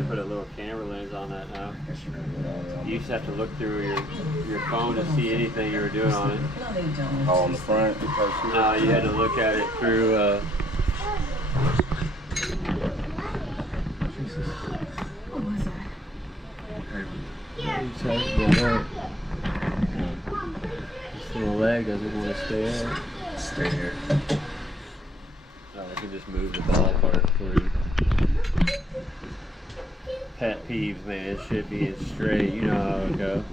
They put a little camera lens on that now. You used to have to look through your phone to see anything you were doing on it. Oh, on the front? No, you had to look at it through. What was that? This little leg doesn't want to stay there. Stay here. Oh, I can just move the ball part for you. Pet peeves, man. It should be straight. You know how it would go.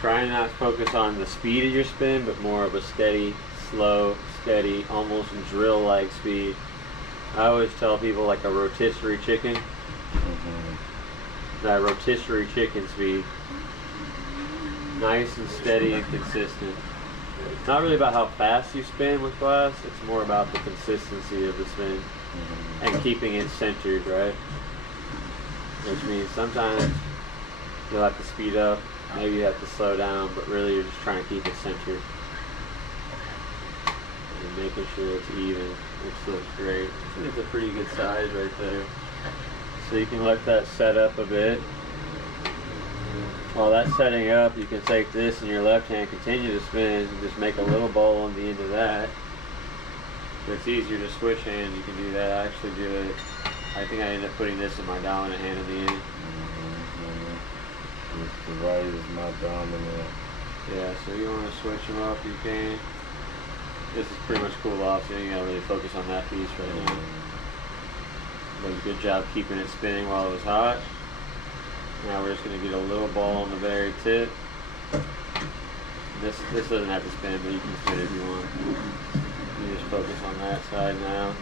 Try not to focus on the speed of your spin, but more of a steady, slow, steady, almost drill-like speed. I always tell people like a rotisserie chicken. That rotisserie chicken speed. Nice and steady and consistent. It's not really about how fast you spin with glass, it's more about the consistency of the spin and keeping it centered, right? Which means sometimes you'll have to speed up, maybe you have to slow down, but really you're just trying to keep it centered. And making sure it's even, which looks great. I think it's a pretty good size right there. So you can let that set up a bit. While that's setting up, you can take this in your left hand, continue to spin, and just make a little ball on the end of that. If it's easier to switch hands, you can do that. I actually do it. I think I end up putting this in my dominant hand in the end. The right is my dominant. Yeah, so you want to switch them up, you can. This is pretty much cool off, so you gotta really focus on that piece right now. Did a good job keeping it spinning while it was hot. Now we're just going to get a little ball on the very tip. This doesn't have to spin, but you can spin it if you want. You just focus on that side now.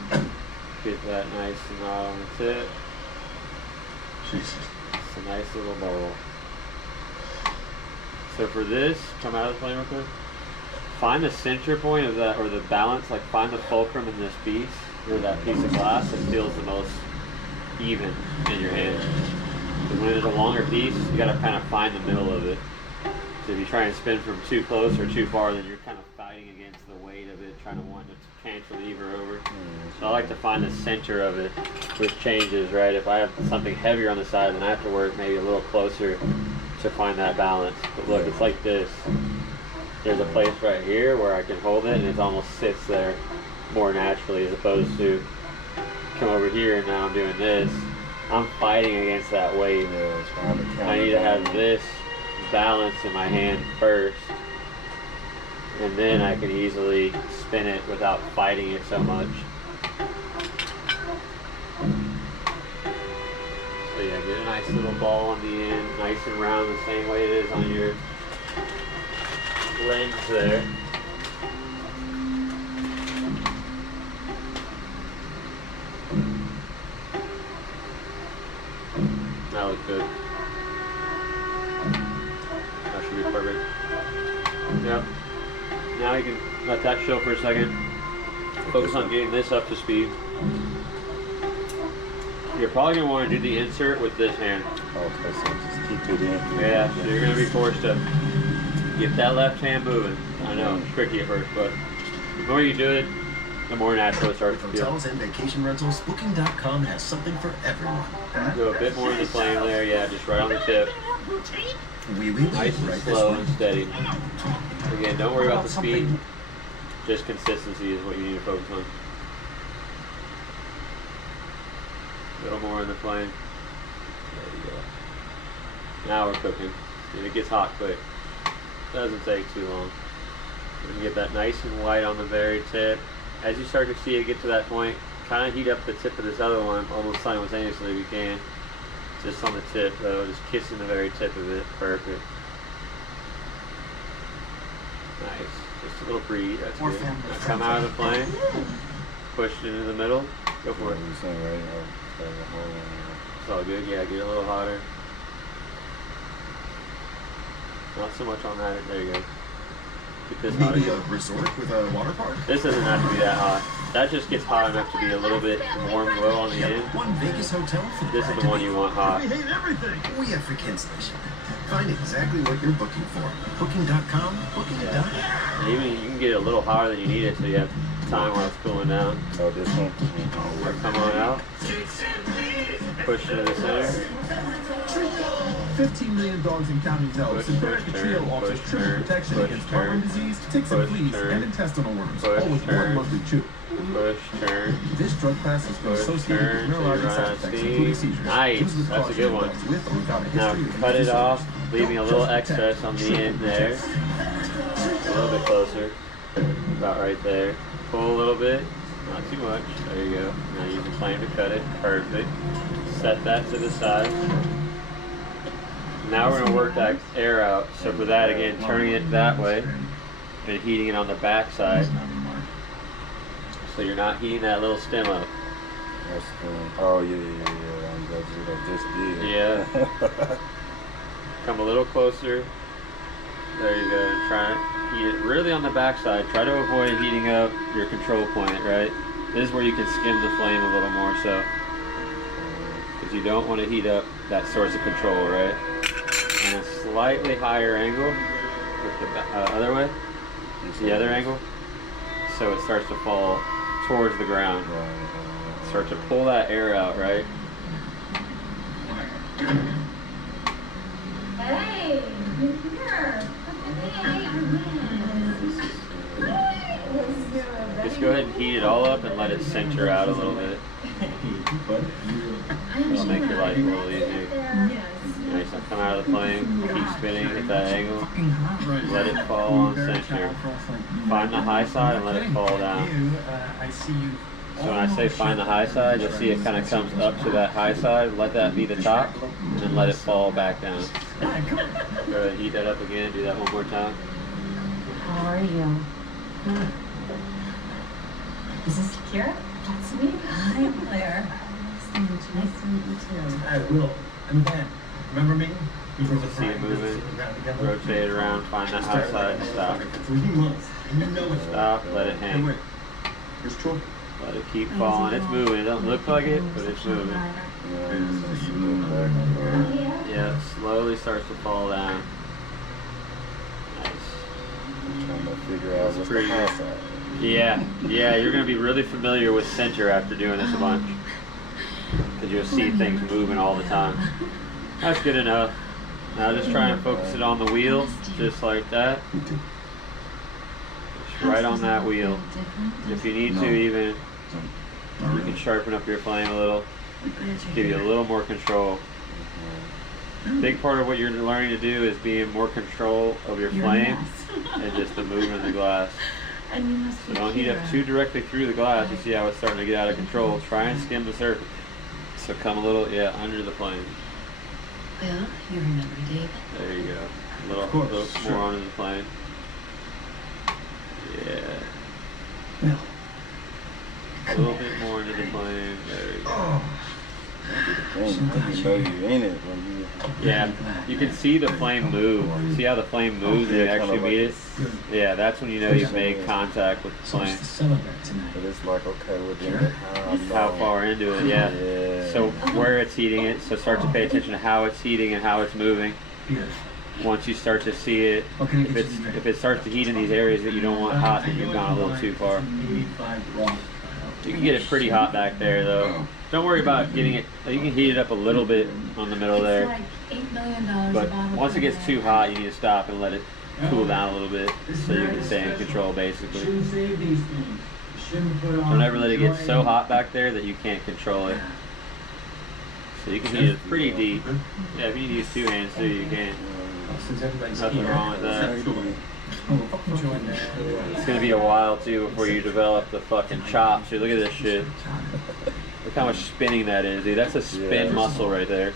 Get that nice and hot on the tip. It's a nice little ball. So for this, come out of the flame real quick. Find the center point of that, or the balance, like find the fulcrum in this piece, or that piece of glass that feels the most even in your hand. Because when there's a longer piece, you got to kind of find the middle of it. So if you try and spin from too close or too far, then you're kind of fighting against the weight of it, trying to want to cantilever over. So I like to find the center of it, which changes, right? If I have something heavier on the side, then I have to work maybe a little closer to find that balance. But look, it's like this. There's a place right here where I can hold it, and it almost sits there more naturally, as opposed to come over here and now I'm doing this. I'm fighting against that weight. I need to have this balance in my hand first, and then I can easily spin it without fighting it so much. So yeah, get a nice little ball on the end, nice and round, the same way it is on your lens there. That looks good. That should be perfect. Yep. Now you can let that chill for a second. Focus on getting this up to speed. You're probably going to want to do the insert with this hand. Okay, so just keep it in. Yeah, so you're going to be forced to get that left hand moving. I know, it's tricky at first, but the more you do it, the more natural it starts to feel. Hotels and vacation rentals, Booking.com has something for everyone. Do a bit more in the flame there, yeah, just right on the tip. Nice and slow and steady. Again, don't worry about the speed. Just consistency is what you need to focus on. A little more in the flame. There you go. Now we're cooking. And it gets hot quick. Doesn't take too long. You can get that nice and white on the very tip. As you start to see it get to that point, kind of heat up the tip of this other one almost simultaneously if you can. Just on the tip though, just kissing the very tip of it. Perfect. Nice. Just a little breathe, that's good. Now come out of the flame, push it into the middle, go for it. It's all good, yeah, get a little hotter. Not so much on that, there you go. Get this hot Maybe again. a resort with a water park? This doesn't have to be that hot. That just gets hot enough to be a little bit warm glow on the end. One Vegas hotel for This is the one you want hot. We have for cancellation. Find exactly what you're booking for. Booking.com, booking it done. And even you can get it a little higher than you need it, so you have time while it's cooling down. Oh, this one? Or come on out. Push to the center. 15 million dogs and counting know. Push, Synthetic push, Trio turn, offers push, triple turn, protection push, against turn, heartworm disease, ticks and push, fleas, turn, and intestinal worms, push, all with turn, one monthly chew. Push, turn. This drug class has been Push, associated turn, with neurologic till you side run out of effects, steam. including seizures. Nice, Used with that's a caution good in one. dogs with or without a Now history of cut it usage off, leaving a disorders. little Don't just excess protect, on the should end there. protect. A little bit closer. About right there. Pull a little bit. Not too much. There you go. Now use the flame to cut it. Perfect. Set that to the side. Now we're going to work that air out. So for that, again, turning it that way and heating it on the back side. So you're not heating that little stem up. Oh, yeah. That's what I just did. Yeah. Come a little closer. There you go. And try to heat it really on the back side. Try to avoid heating up your control point, right? This is where you can skim the flame a little more, so. Because you don't want to heat up that source of control, right? And a slightly higher angle with the other way. The other angle. So it starts to fall towards the ground. Start to pull that air out, right? Hey, you're here. Just go ahead and heat it all up and let it center out a little bit. It'll make your life a little easier. Nice, now come out of the flame, keep spinning at that angle, let it fall on center. Find the high side and let it fall down. So when I say find the high side, you'll see it kind of comes up to that high side, let that be the top, and then let it fall back down. Go ahead, heat that up again, do that one more time. How are you? Is this Kira? That's me. Hi, Blair. Nice to meet you too. I will. I'm Ben. Remember me? We drove a See it moving, rotate it around, find that high side, and stop. 3 months. And you know it's Stop, let it hang. wait. Here's Troy. Let it keep falling. It's moving. It doesn't look like it, but it's moving. Yeah, it slowly starts to fall down. Nice. Trying to figure out what's the pretty high good. side. Yeah, you're going to be really familiar with center after doing this a bunch. Because you'll see things moving all the time. That's good enough. Now just try and focus it on the wheel, just like that. Just right on that wheel. If you need to even, you can sharpen up your flame a little. Give you a little more control. Big part of what you're learning to do is being more control of your flame and just the movement of the glass. So don't heat up too directly through the glass. You see how it's starting to get out of control. Try and skim the surface. So come a little, under the flame. Well, you remember, Dave. There you go. A little more onto the flame. Yeah. A little bit more into the flame. There you go. You know you're in it when you. Yeah, you can see the flame move. See how the flame moves when you actually meet it? Yeah, that's when you know you've made contact with the flame. But it's like, okay, within How far into it, yeah. So where it's heating it, so start to pay attention to how it's heating and how it's moving. Once you start to see it, if it starts to heat in these areas that you don't want hot, then you've gone a little too far. You can get it pretty hot back there though. Don't worry about getting it, you can heat it up a little bit on the middle there. But once it gets too hot, you need to stop and let it cool down a little bit so you can stay in control basically. Don't ever let it get so hot back there that you can't control it. So you can heat it pretty deep. Yeah, if you need to use 2 hands too, you can. Nothing wrong with that. It's gonna be a while too before you develop the fucking chops. Dude, look at this shit. Look how much spinning that is, dude. That's a spin muscle right there.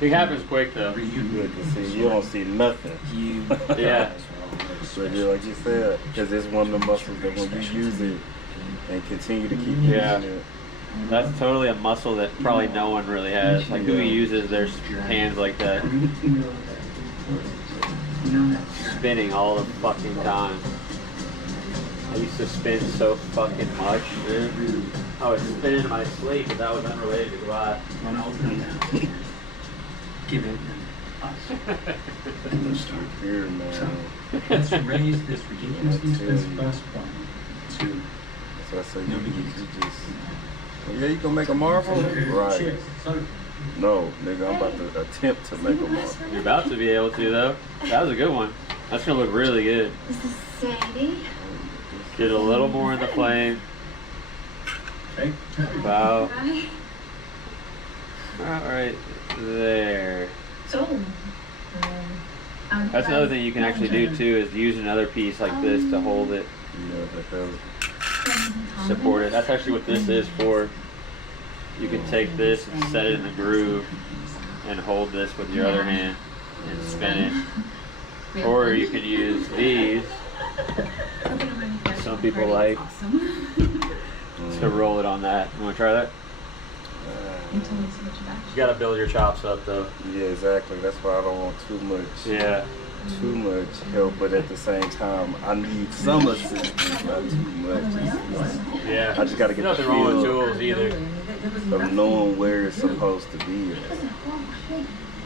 It happens quick though. You don't see nothing. Yeah. But yeah, like you said, because it's one of the muscles that when you use it and continue to keep using it. That's totally a muscle that probably no one really has. Like who uses their hands like that? Spinning all the fucking time. I used to spin so fucking much, dude. I would spin in my sleep, but that was unrelated to glass. Here, man. Let's raise this ridiculously expensive glass point to So I say you just. Yeah, you gonna make a marvel? Right. cheers. So, No, nigga, I'm about to attempt to make a marvel. You're about to be able to though. That was a good one. That's gonna look really good. This is Sadie. Get a little more in the flame. okay. About Hi. right there. So, That's another thing you can actually do too, is use another piece like this to hold it, Yeah, that does. support it. That's actually what this is for. You can take this and set it in the groove and hold this with your other hand and spin it. Or you can use these. Some people like to roll it on that. You want to try that? You gotta build your chops up though. Yeah, exactly. That's why I don't want too much. Yeah. Too much help, but at the same time, I need some assistance, not too much. Yeah. I just gotta get the Nothing wrong with feel tools either. of knowing where it's supposed to be.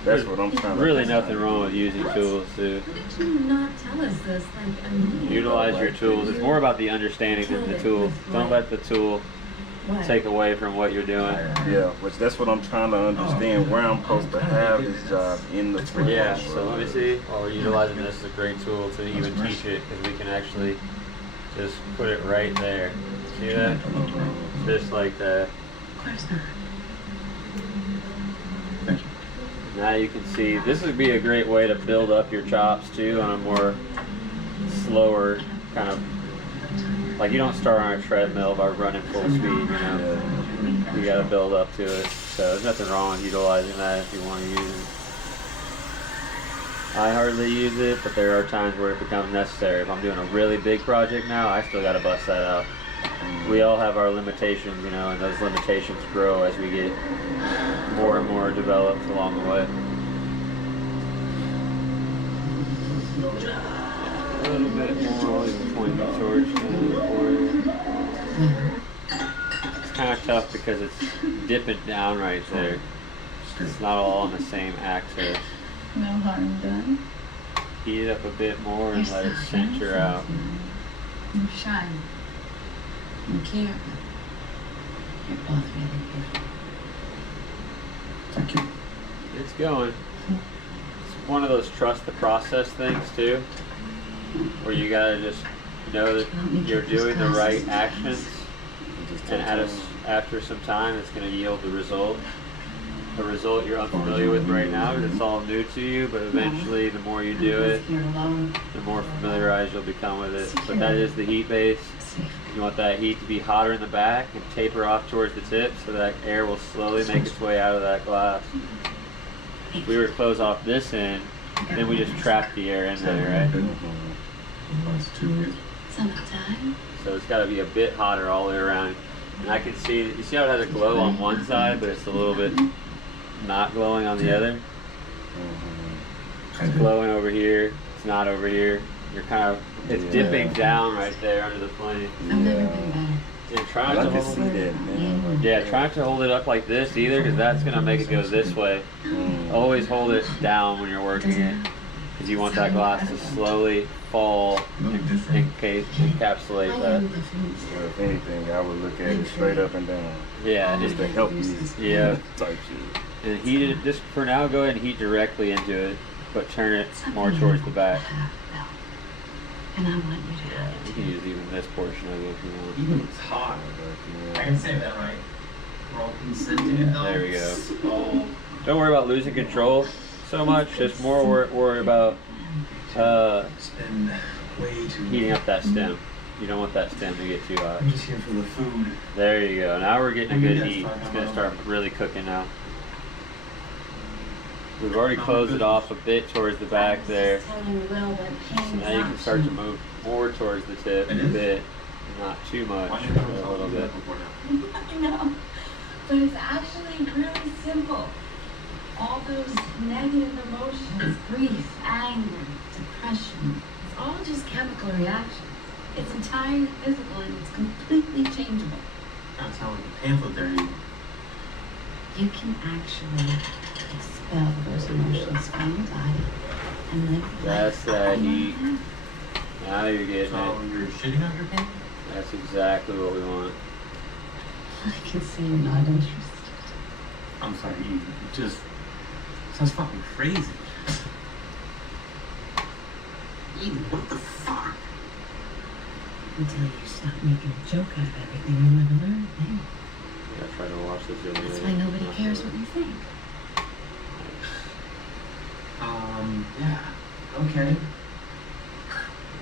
That's what I'm trying to. Really nothing wrong with using tools too. Why did you not tell us this? Like, I mean, Utilize your tools. It's more about the understanding than the tool. Don't let the tool take away from what you're doing. Yeah, which that's what I'm trying to understand, where I'm supposed to have this job in the freaking Yeah, so world. let me see. While we're utilizing this, is a great tool to even teach it, because we can actually just put it right there. See that? Just like that. of course not. Thank you. Now you can see, this would be a great way to build up your chops too on a more slower kind of, like you don't start on a treadmill by running full speed, you know. You gotta build up to it. So there's nothing wrong with utilizing that if you want to use it. I hardly use it, but there are times where it becomes necessary. If I'm doing a really big project now, I still gotta bust that out. We all have our limitations, you know, and those limitations grow as we get more and more developed along the way. A little bit more, I'll even point the torch for you. It's kind of tough because it's dipping down right there. It's not all on the same axis. No harm done. Heat it up a bit more and let it center out. You shine. You care. You're both really beautiful. Thank you. It's going. It's one of those trust the process things too, where you gotta just know that you're doing the right actions, and after some time it's gonna yield the result. A result you're unfamiliar with right now because it's all new to you, but eventually the more you do it, the more familiarized you'll become with it. But that is the heat base. You want that heat to be hotter in the back and taper off towards the tip so that air will slowly make its way out of that glass. If we were to close off this end, then we just trap the air in there, right? Summertime. So it's got to be a bit hotter all the way around. And I can see, you see how it has a glow on one side, but it's a little bit not glowing on the other? It's glowing over here, it's not over here. You're kind of, it's dipping down right there under the flame. I've never been better. Yeah, try I not to can hold see it. that, man. Yeah, try not to hold it up like this either, because that's going to make it go this way. Always hold it down when you're working it, because you want that glass to slowly fall and encapsulate that. Or if anything, I would look at it straight up and down. Yeah, Just to help you. Yeah. Type shit. And heat it, just for now, go ahead and heat directly into it, but turn it more towards the back. And I want you to have You it. can use even this portion of it if you want. Even it's hot. I can say that right. We're all consenting. There we go. Don't worry about losing control so much, just more worry about It's been way too heating up that stem. You don't want that stem to get too hot. I'm just here for the food. There you go. Now we're getting a good heat. It's going to start really cooking now. We've already closed it off a bit towards the back there. So now you can start to move more towards the tip a bit. Not too much, but a little bit. I know. But it's actually really simple. All those negative emotions, grief, anger, depression, it's all just chemical reactions. It's entirely physical and it's completely changeable. Not sound like a pamphlet there. You can actually Feel those emotions from your body and live That's life that on your heat. own. Now you're getting So it. you're shitting on your pain? That's exactly what we want. I can see you're not interested. I'm sorry, you just sounds fucking crazy. Eden, what the fuck? Until you stop making a joke out of everything, you'll never learn a thing. Yeah, I tried to watch this the other That's day. why nobody Not cares really. what you think. Yeah, okay.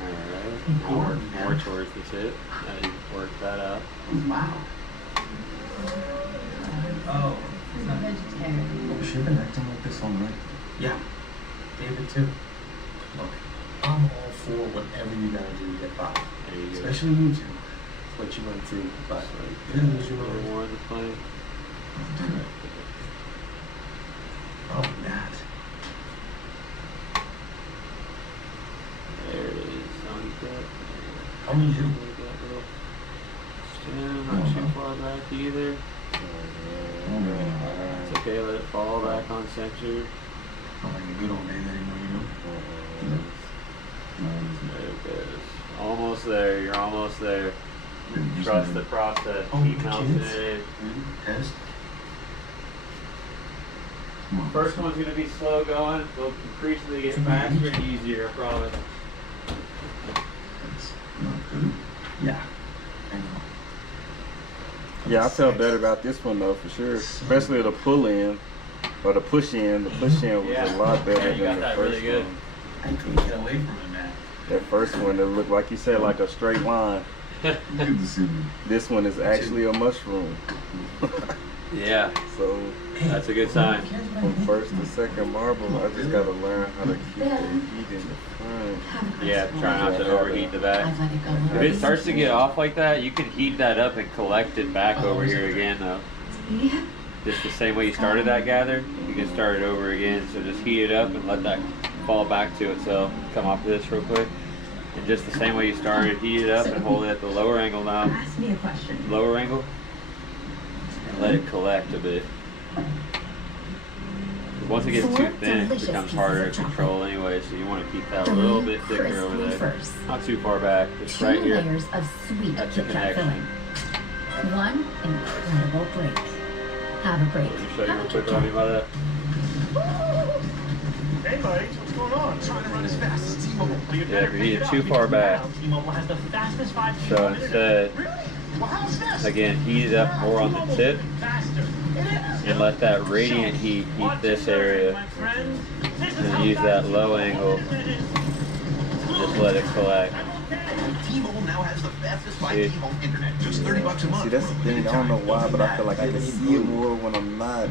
Alright. More towards the tip. Now you work that out. Wow. Oh. I'm a vegetarian. Oh, she's been acting like this all night. Yeah. David too. Look, I'm all for whatever you gotta do to get by. There you go. Especially you two. What you went through, but Yeah, you there's a little more of the plane. Oh, Matt. There it is. Like that. How many you? Like that little stem, not too far back either. It's okay, let it fall back on center. Not like a good old day anymore, you know? There it goes. Almost there, you're almost there. Trust the process. Oh, Keep the mounting kids? it. Test? First one's gonna be slow going. They'll increasingly get faster and easier, I promise. Yeah. I know. Yeah, I felt better about this one though, for sure. Especially the pull in, or the push in. The push in was a lot better Yeah, you got than the that first really good. one. I couldn't get away from it, man. That first one, it looked like you said, like a straight line. This one is actually a mushroom. Yeah, So that's a good sign. from first to second marble, I just gotta learn how to keep the heat in the front. Yeah, try not to overheat the back. I've let it go. If it starts to get off like that, you can heat that up and collect it back over here again though. Yeah. Just the same way you started that gather, you can start it over again. So just heat it up and let that fall back to itself. Come off this real quick. And just the same way you started, heat it up and hold it at the lower angle now. Ask me a question. Lower angle. And let it collect a bit. 'Cause once it gets too thin, it becomes harder to control anyway, so you want to keep that a little bit thicker over there. Not too far back, just right here. 2 layers of sweet That's the Kit Kat connection. filling. One incredible break. Have a break. Let me show you real quick what I mean by that. Hey, buddy, what's going on? Trying to run as fast as T-Mobile. Yeah, if you heat it too far back, T-Mobile has the fastest 5G so instead, Really? Well, how's this? again, heat it up more on the tip Faster. It is. and let that radiant heat heat this area. And then use that low angle and just let it collect. T-Mobile now has the fastest See? 5G home internet. Just $30 a month. See, that's the thing. I don't know why, but I feel like I can see it more when I'm not,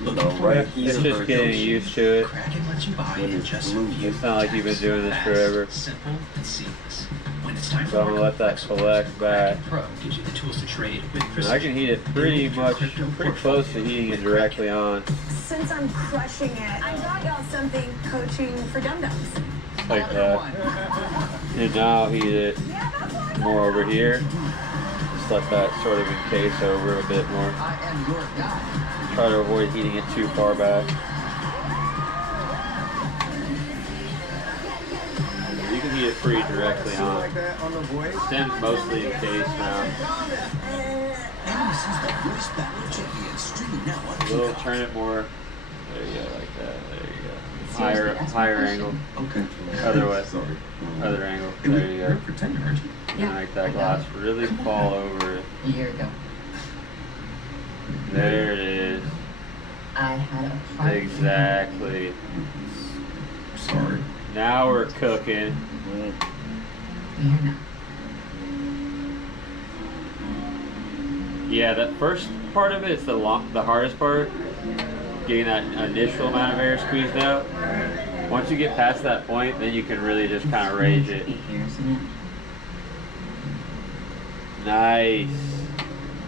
you know, right here. It's just getting used to it. Kraken lets you buy When in it's just a blue. few It's not like you've been doing this Fast, forever. Simple and seamless. When it's time So I'm gonna let that collect back. Pro gives you the tools to trade with And precision. I can heat it pretty close to heating it directly on. Since I'm crushing it, I got y'all something coaching for dum-dums. Like that. And now I'll heat it Yeah, that's what I more over here. Just let that sort of encase over a bit more. I am your guy. Try to avoid heating it too far back. You can heat it pretty directly on. Stem's mostly encased now. And this is the voice battle champion streaming now on A little Peacock. turn it more. There you go, like that. There you go. Higher angle. Okay. Other way. Other angle. There you go. Pretending, aren't you? And make that glass really fall over it. A year ago, There it is. I had a heart. Exactly. Sorry. Now we're cooking. You're not. Yeah, that first part of it is the hardest part. Getting that initial amount of air squeezed out. Once you get past that point, then you can really just kind of rage it. Nice.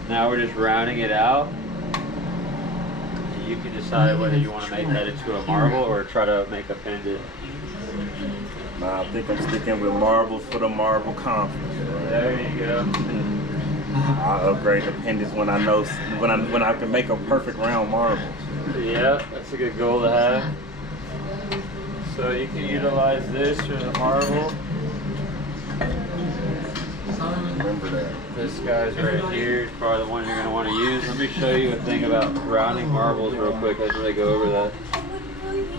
Now we're just rounding it out. You can decide whether you want to make that into a marble or try to make a pendant. Nah, I think I'm sticking with marbles for the marble conference. There you go. I upgrade the pendants when I know when I can make a perfect round marble. Yeah, that's a good goal to have. So you can utilize this for the marble. Remember that. This guy's right here is probably the one you're going to want to use. Let me show you a thing about rounding marbles real quick. I didn't really go over that.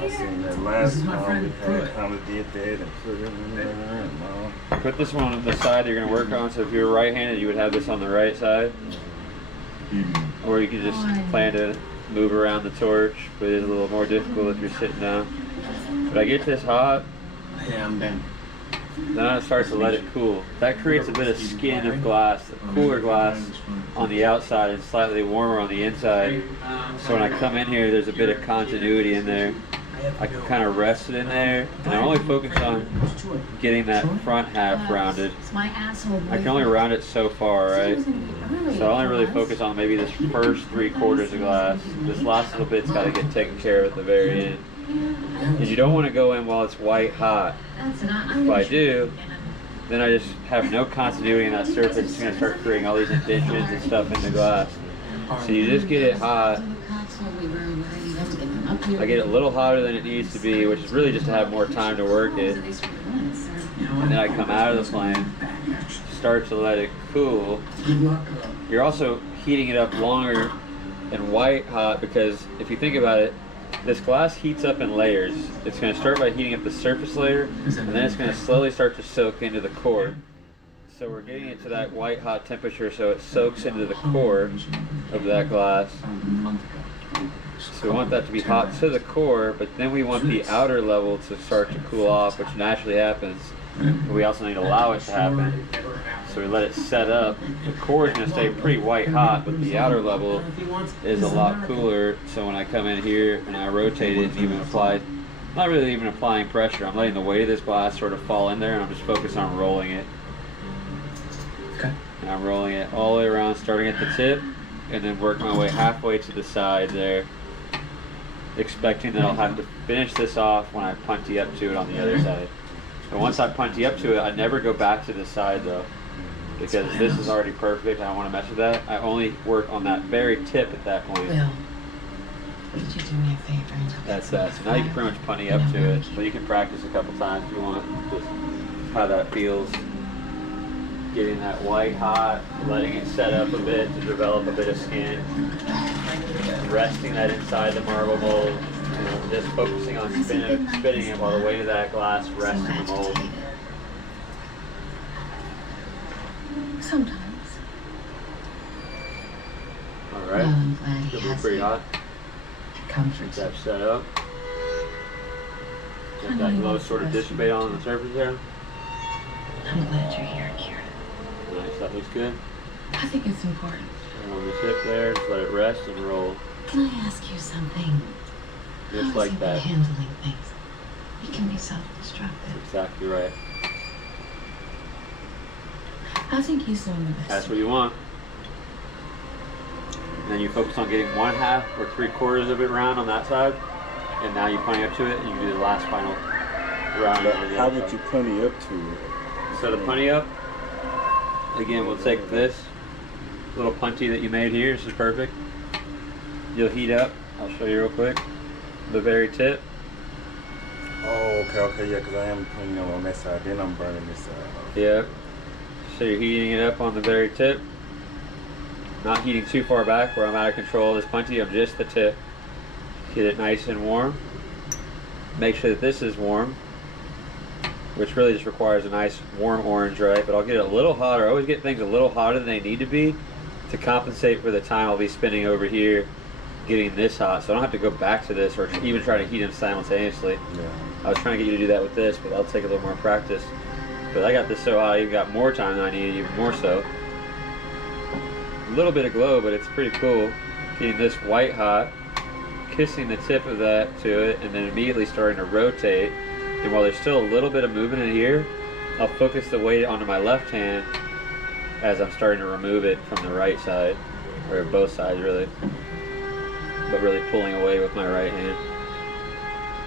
I seen that last time we had kind of did that and put it in there. And, Put this one on the side you're going to work on. So if you're right-handed, you would have this on the right side. Or you can just plan to move around the torch, but it is a little more difficult if you're sitting down. But I get this hot. Yeah, I'm done. Then I start to let it cool. That creates a bit of skin of glass, cooler glass on the outside and slightly warmer on the inside. So when I come in here, there's a bit of continuity in there. I can kind of rest it in there, and I only focus on getting that front half rounded. I can only round it so far, right? So I only really focus on maybe this first 3/4 of glass. This last little bit's got to get taken care of at the very end. And you don't want to go in while it's white hot. If I do, then I just have no continuity in that surface. It's going to start creating all these indentions and stuff in the glass. So you just get it hot. I get it a little hotter than it needs to be, which is really just to have more time to work it. And then I come out of the flame, start to let it cool. You're also heating it up longer and white hot because if you think about it, this glass heats up in layers. It's going to start by heating up the surface layer, and then it's going to slowly start to soak into the core. So we're getting it to that white hot temperature so it soaks into the core of that glass. So we want that to be hot to the core, but then we want the outer level to start to cool off, which naturally happens. But we also need to allow it to happen. So we let it set up. The core is going to stay pretty white hot, but the outer level is a lot cooler. So when I come in here and I rotate it and even apply, not really even applying pressure, I'm letting the weight of this glass sort of fall in there and I'm just focused on rolling it. Okay. And I'm rolling it all the way around, starting at the tip, and then work my way halfway to the side there, expecting that I'll have to finish this off when I punty up to it on the other side. And once I punty up to it, I never go back to the side though, because this is already perfect. I don't want to mess with that. I only work on that very tip at that point. Will, could you do me a favor? That's that. So now you can pretty much punty up to it. But you can practice a couple times if you want, just how that feels. Getting that white hot, letting it set up a bit to develop a bit of skin, resting that inside the marble mold, you know, just focusing on spinning it while the weight of that glass rests in the mold. Sometimes. All right, I'm glad he still has pretty you. hot. It comforts Get you. that set up. Let that glow sort of dissipate on the surface there. I'm glad you're here, Kira. Nice, that looks good. I think it's important. And on the tip there, just let it rest and roll. Can I ask you something? Just How like is it that. with handling things? It can be self-destructive. Exactly right. I think he's doing the best. That's what you want. And then you focus on getting 1/2 or 3/4 of it round on that side. And now you punty up to it and you do the last final round. But over the how other would side. you punny up to it? So to punty up, again, we'll take this little punty that you made here. This is perfect. You'll heat up. I'll show you real quick. The very tip. Oh, okay, yeah, because I am putting them on that side, then I'm burning this side. Yeah. So you're heating it up on the very tip. Not heating too far back where I'm out of control of this punty. I'm just the tip. Get it nice and warm. Make sure that this is warm, which really just requires a nice warm orange, right? But I'll get it a little hotter. I always get things a little hotter than they need to be to compensate for the time I'll be spending over here getting this hot. So I don't have to go back to this or even try to heat them simultaneously. Yeah. I was trying to get you to do that with this, but that'll take a little more practice. But I got this so hot, I even got more time than I needed, even more so. A little bit of glow, but it's pretty cool. Getting this white hot, kissing the tip of that to it, and then immediately starting to rotate. And while there's still a little bit of movement in here, I'll focus the weight onto my left hand as I'm starting to remove it from the right side, or both sides really, but really pulling away with my right hand.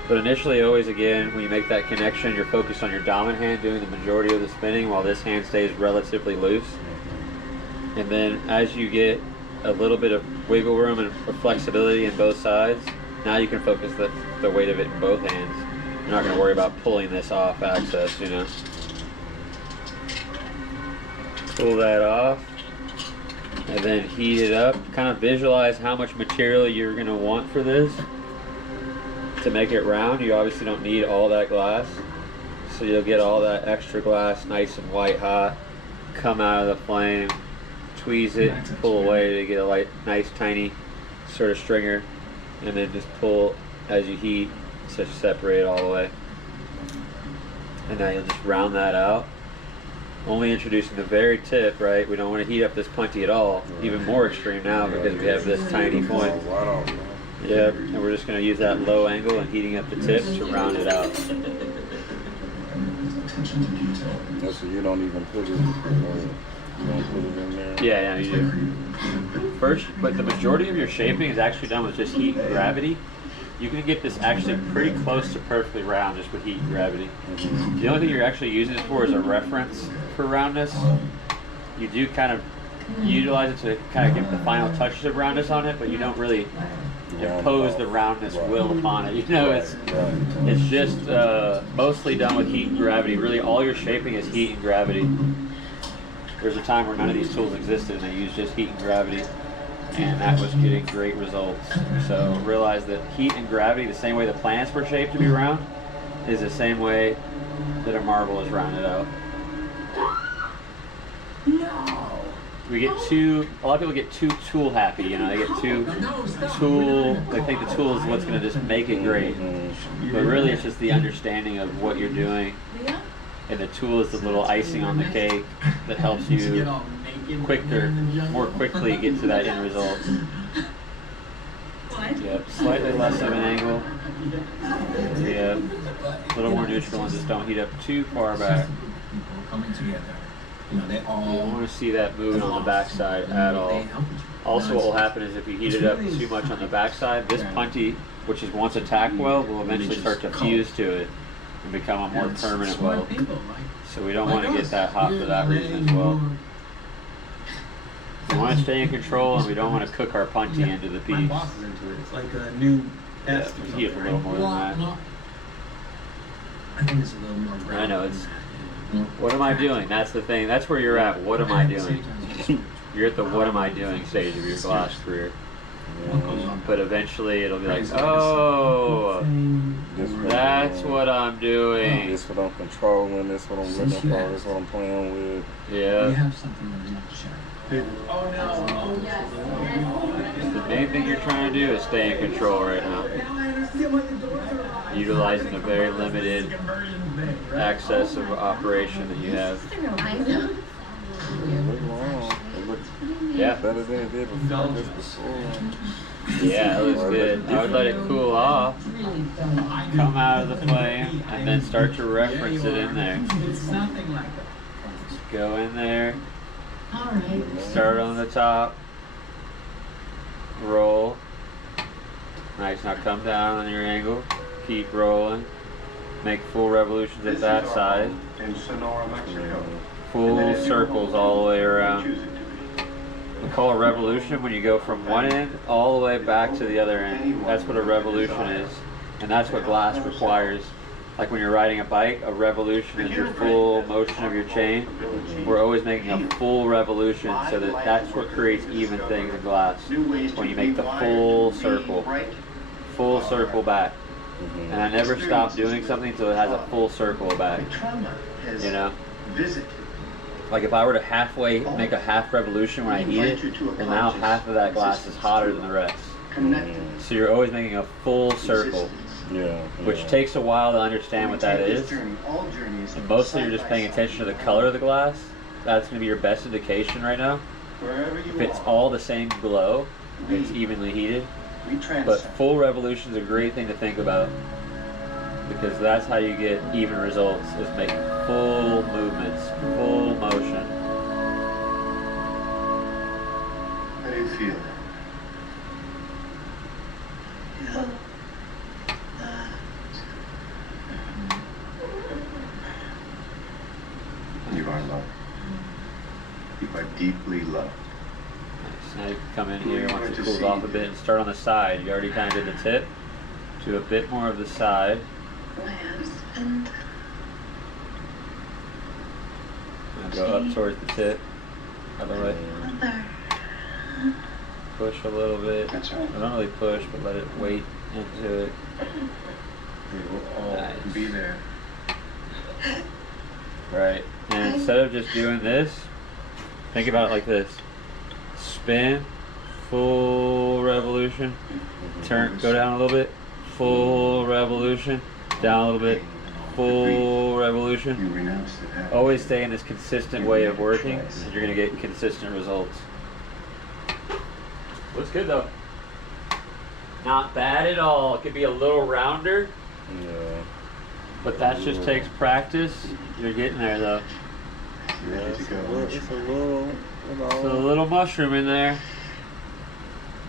But initially, always again, when you make that connection, you're focused on your dominant hand doing the majority of the spinning while this hand stays relatively loose. And then as you get a little bit of wiggle room and flexibility in both sides, now you can focus the weight of it in both hands. You're not going to worry about pulling this off access, you know. Pull that off and then heat it up. Kind of visualize how much material you're going to want for this to make it round. You obviously don't need all that glass, so you'll get all that extra glass nice and white hot, come out of the flame, tweeze it, pull away to get a nice tiny sort of stringer, and then just pull as you heat to separate it all the way. And now you'll just round that out. Only introducing the very tip, right? We don't want to heat up this punty at all. Even more extreme now because we have this tiny point. Yep, and we're just going to use that low angle and heating up the tip to round it out. So you don't even put it, you don't put it in there? Yeah, you do. First, but the majority of your shaping is actually done with just heat and gravity. You can get this actually pretty close to perfectly round just with heat and gravity. The only thing you're actually using this for is a reference for roundness. You do kind of utilize it to kind of give the final touches of roundness on it, but you don't really impose the roundness will upon it. You know, it's just mostly done with heat and gravity. Really, all your shaping is heat and gravity. There's a time where none of these tools existed and they used just heat and gravity, and that was getting great results. So realize that heat and gravity, the same way the planets were shaped to be round, is the same way that a marble is rounded out. No. We get a lot of people get too tool happy, you know, they get too tool, they think the tool is what's going to just make it great. But really it's just the understanding of what you're doing, and the tool is the little icing on the cake that helps you more quickly get to that end result. Yep, slightly less of an angle. Yep, a little more neutral and just don't heat up too far back. You don't want to see that moving on the backside at all. Also, what will happen is if you heat it up too much on the backside, this punty, which is once a tack weld, will eventually start to fuse to it and become a more permanent weld. So we don't want to get that hot for that reason as well. We want to stay in control, and we don't want to cook our punty into the piece. It's like a new Yeah, we heat it a little more than that. I think it's a little more. I know, it's... What am I doing? That's the thing. That's where you're at. What am I doing? You're at the what am I doing stage of your glass career. But eventually it'll be like, oh, that's what I'm doing. This what I'm controlling, this what I'm looking for, this what I'm playing with. Yeah. We have something that we want to share. Oh no. The main thing you're trying to do is stay in control right now. Utilizing the very limited access of operation that you have. Yeah. Better than it did before. Yeah, it looks good. I would let it cool off, come out of the flame, and then start to reference it in there. Go in there, start on the top, roll. Nice, now come down on your angle, keep rolling, make full revolutions at that side, full circles all the way around. We call a revolution when you go from one end all the way back to the other end. That's what a revolution is, and that's what glass requires. Like when you're riding a bike, a revolution is your full motion of your chain. We're always making a full revolution, so that's what creates even things in glass. When you make the full circle back. And I never stop doing something until it has a full circle back. You know? Like if I were to make a half revolution when I heat it, and now half of that glass is hotter than the rest. So you're always making a full circle, which takes a while to understand what that is. And mostly you're just paying attention to the color of the glass. That's going to be your best indication right now. If it's all the same glow, it's evenly heated. But full revolution is a great thing to think about, because that's how you get even results, is making full movements, full motion. How do you feel? You are loved. You are deeply loved. Now you can come in here once it cools off a bit and start on the side. You already kind of did the tip. Do a bit more of the side. My husband. Now go up towards the tip. Other way. Mother. Push a little bit. That's right. Don't really push, but let it weight into it. We will all Nice. be there. Right. And instead of just doing this, think about it like this. Spin, full revolution. Turn, go down a little bit. Full revolution. Down a little bit. Full revolution. You renounced it. Always stay in this consistent way of working, and you're going to get consistent results. Looks good though. Not bad at all. It could be a little rounder, Yeah. but that just takes practice. You're getting there though. Yeah, Ready to it's go. a little, So a little mushroom in there.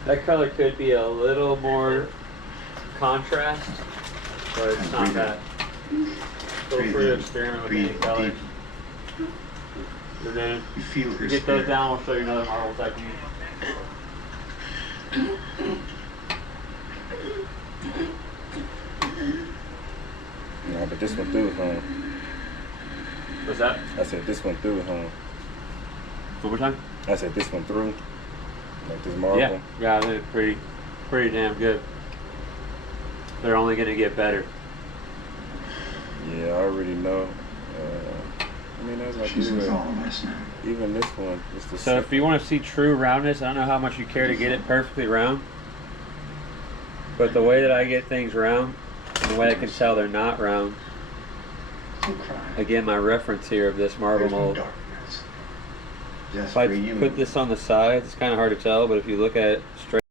That color could be a little more contrast, but it's not bad. Feel free to experiment with any Breathe color. deep. And then You feel her you get spirit. those down, we'll show you another marble technique. No, but this one through, huh? What's that? I said this one through, huh? One more time? I said this one through. Like this marble. Yeah, they're pretty damn good. They're only gonna get better. Yeah, I already know. I mean, as I She's do with it, all of us now. even this one, it's the So if you want to see true roundness, I don't know how much you care to get it perfectly round, but the way that I get things round, and the way I can tell they're not round, Don't cry. again, my reference here of this marble There's no mold. darkness. Just If I for you. put this on the side, it's kind of hard to tell, but if you look at it straight